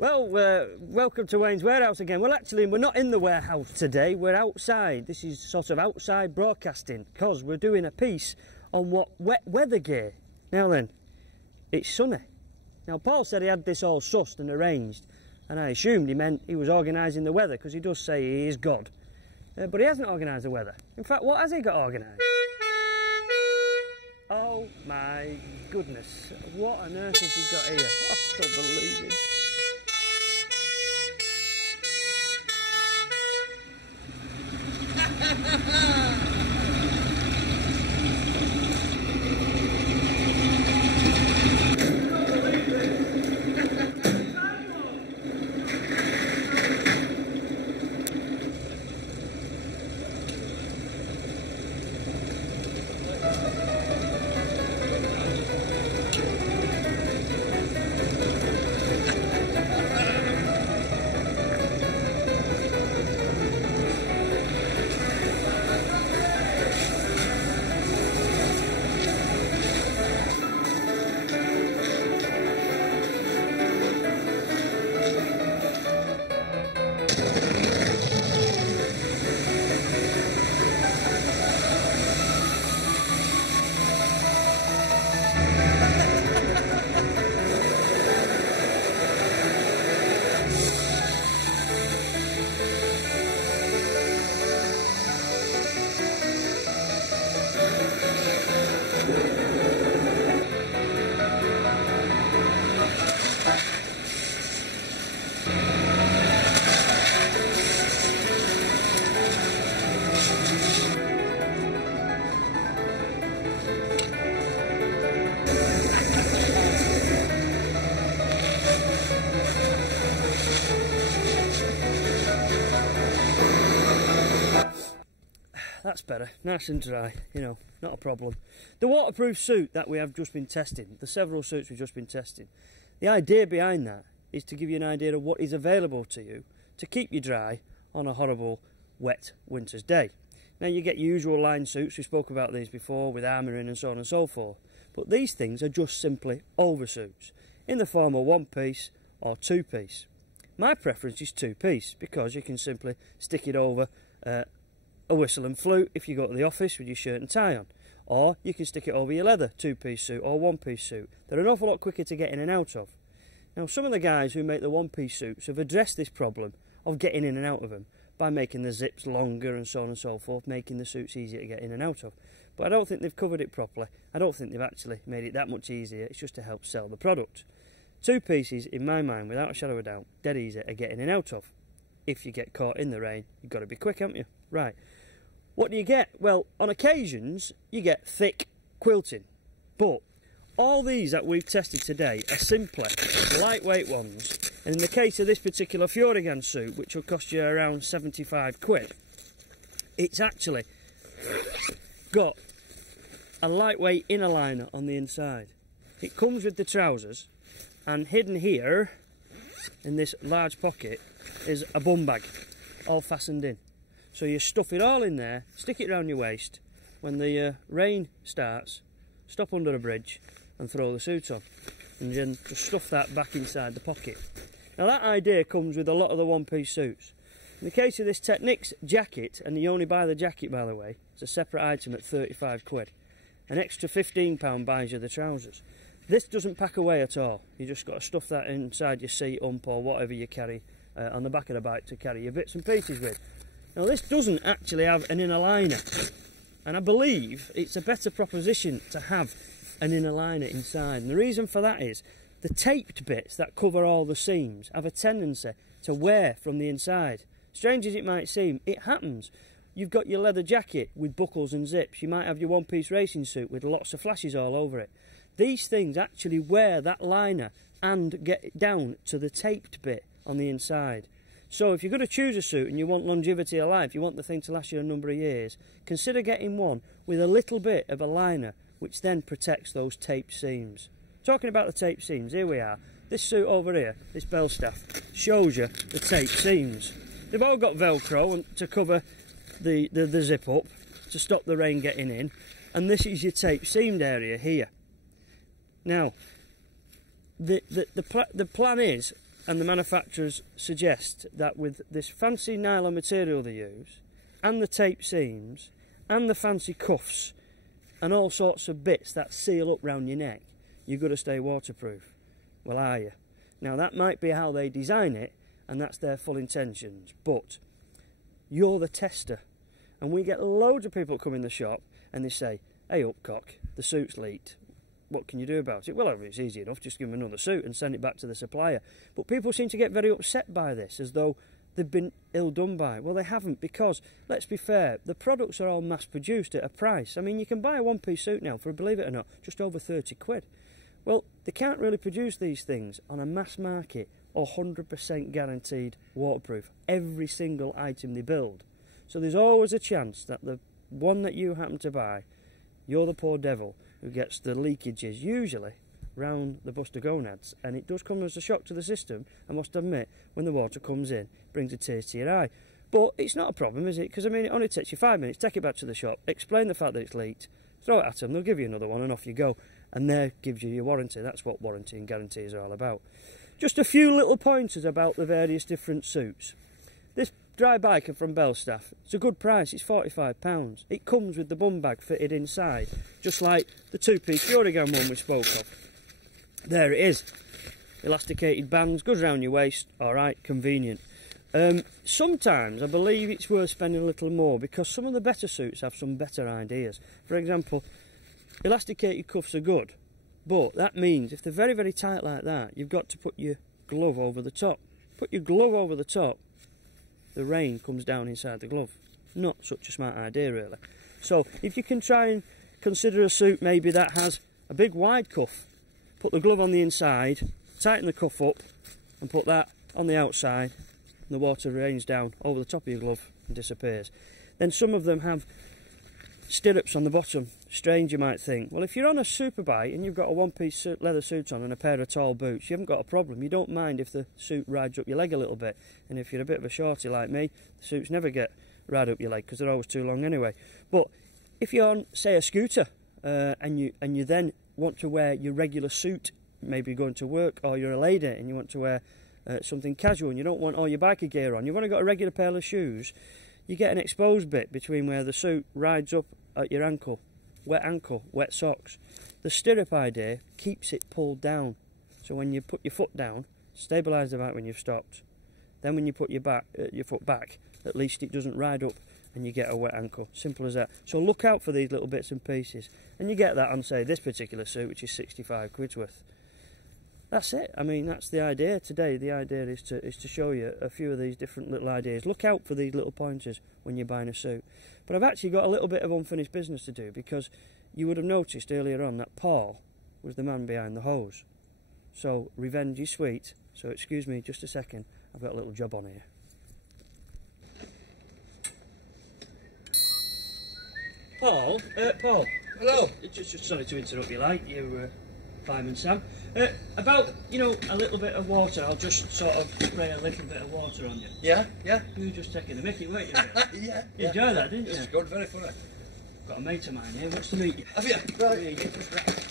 Well, welcome to Wayne's Warehouse again. Well, actually, we're not in the warehouse today. We're outside. This is sort of outside broadcasting because we're doing a piece on what wet weather gear. Now then, it's sunny. Now, Paul said he had this all sussed and arranged, and I assumed he meant he was organising the weather because he does say he is God. But he hasn't organised the weather. In fact, what has he got organised? Oh my goodness. What on earth has he got here? I don't believe it. That's better, nice and dry, you know, not a problem. The waterproof suit that we have just been testing, the several suits we've just been testing, the idea behind that is to give you an idea of what is available to you to keep you dry on a horrible wet winter's day. Now you get usual line suits, we spoke about these before with armouring and so on and so forth, but these things are just simply oversuits in the form of one piece or two piece. My preference is two piece because you can simply stick it over a whistle and flute if you go to the office with your shirt and tie on, or you can stick it over your leather two-piece suit or one-piece suit. They're an awful lot quicker to get in and out of. Now some of the guys who make the one-piece suits have addressed this problem of getting in and out of them by making the zips longer and so on and so forth, making the suits easier to get in and out of. But I don't think they've covered it properly. I don't think they've actually made it that much easier. It's just to help sell the product. Two pieces, in my mind, without a shadow of a doubt, dead easy to get in and out of. If you get caught in the rain, you've got to be quick, haven't you? Right. What do you get? Well, on occasions, you get thick quilting. But all these that we've tested today are simpler, lightweight ones. And in the case of this particular Fjordigan suit, which will cost you around 75 quid, it's actually got a lightweight inner liner on the inside. It comes with the trousers, and hidden here, in this large pocket, is a bum bag, all fastened in. So you stuff it all in there, stick it around your waist. When the rain starts, stop under a bridge and throw the suit on. And then just stuff that back inside the pocket. Now that idea comes with a lot of the one-piece suits. In the case of this Technics Jacket, and you only buy the jacket by the way, it's a separate item at 35 quid. An extra £15 buys you the trousers. This doesn't pack away at all. You just got to stuff that inside your seat ump or whatever you carry on the back of the bike to carry your bits and pieces with. Now this doesn't actually have an inner liner, and I believe it's a better proposition to have an inner liner inside, and the reason for that is the taped bits that cover all the seams have a tendency to wear from the inside. Strange as it might seem, it happens. You've got your leather jacket with buckles and zips, you might have your one-piece racing suit with lots of flashes all over it. These things actually wear that liner and get it down to the taped bit on the inside. So if you're going to choose a suit and you want longevity of life, you want the thing to last you a number of years, consider getting one with a little bit of a liner which then protects those taped seams. Talking about the taped seams, here we are. This suit over here, this bell staff, shows you the taped seams. They've all got Velcro to cover the zip up to stop the rain getting in, and this is your taped seamed area here. Now, the plan is and the manufacturers suggest that with this fancy nylon material they use, and the tape seams, and the fancy cuffs, and all sorts of bits that seal up round your neck, you've got to stay waterproof. Well, are you? Now that might be how they design it, and that's their full intentions, but you're the tester. And we get loads of people come in the shop and they say, hey Upcock, the suit's leaked. What can you do about it? Well, it's easy enough, just give them another suit and send it back to the supplier. But people seem to get very upset by this, as though they've been ill done by. Well, they haven't, because, let's be fair, the products are all mass produced at a price. I mean, you can buy a one-piece suit now for, believe it or not, just over 30 quid. Well, they can't really produce these things on a mass market or 100% guaranteed waterproof, every single item they build. So there's always a chance that the one that you happen to buy, you're the poor devil who gets the leakages, usually round the buster gonads, and it does come as a shock to the system, I must admit. When the water comes in, it brings a tear to your eye. But it's not a problem, is it? Because I mean, it only takes you 5 minutes. Take it back to the shop, explain the fact that it's leaked, throw it at them, they'll give you another one, and off you go. And there gives you your warranty. That's what warranty and guarantees are all about. Just a few little pointers about the various different suits. This dry biker from Belstaff, it's a good price, it's £45. It comes with the bum bag fitted inside, just like the two-piece Furigan one we spoke of. There it is. Elasticated bands, goes round your waist, alright, convenient. Sometimes I believe it's worth spending a little more, because some of the better suits have some better ideas. For example, elasticated cuffs are good, but that means if they're very, very tight like that, you've got to put your glove over the top. Put your glove over the top, the rain comes down inside the glove. Not such a smart idea, really. So if you can try and consider a suit maybe that has a big wide cuff, put the glove on the inside, tighten the cuff up and put that on the outside, and the water rains down over the top of your glove and disappears. Then some of them have stirrups on the bottom. Strange, you might think. Well, if you're on a superbike and you've got a one-piece leather suit on and a pair of tall boots, you haven't got a problem. You don't mind if the suit rides up your leg a little bit. And if you're a bit of a shorty like me, the suits never get ride up your leg because they're always too long anyway. But if you're on, say, a scooter and you then want to wear your regular suit, maybe going to work, or you're a lady and you want to wear something casual and you don't want all your biker gear on, you've only got a regular pair of shoes, you get an exposed bit between where the suit rides up at your ankle, wet socks. The stirrup idea keeps it pulled down, so when you put your foot down, stabilise the bike when you've stopped. Then when you put your foot back, at least it doesn't ride up and you get a wet ankle. Simple as that. So look out for these little bits and pieces, and you get that on, say, this particular suit, which is 65 quid's worth. That's it. I mean, that's the idea today. The idea is to show you a few of these different little ideas. Look out for these little pointers when you're buying a suit. But I've actually got a little bit of unfinished business to do, because you would have noticed earlier on that Paul was the man behind the hose. So revenge is sweet. So excuse me just a second. I've got a little job on here. Paul. Hello. Just sorry to interrupt you, like you. Fireman Sam. About, you know, a little bit of water. I'll just sort of spray a little bit of water on you. Yeah, yeah. You were just taking the mickey, weren't you? Yeah. You enjoyed that, didn't you? It's good, very funny. Got a mate of mine here, wants to meet you. Have you? Right. Yeah,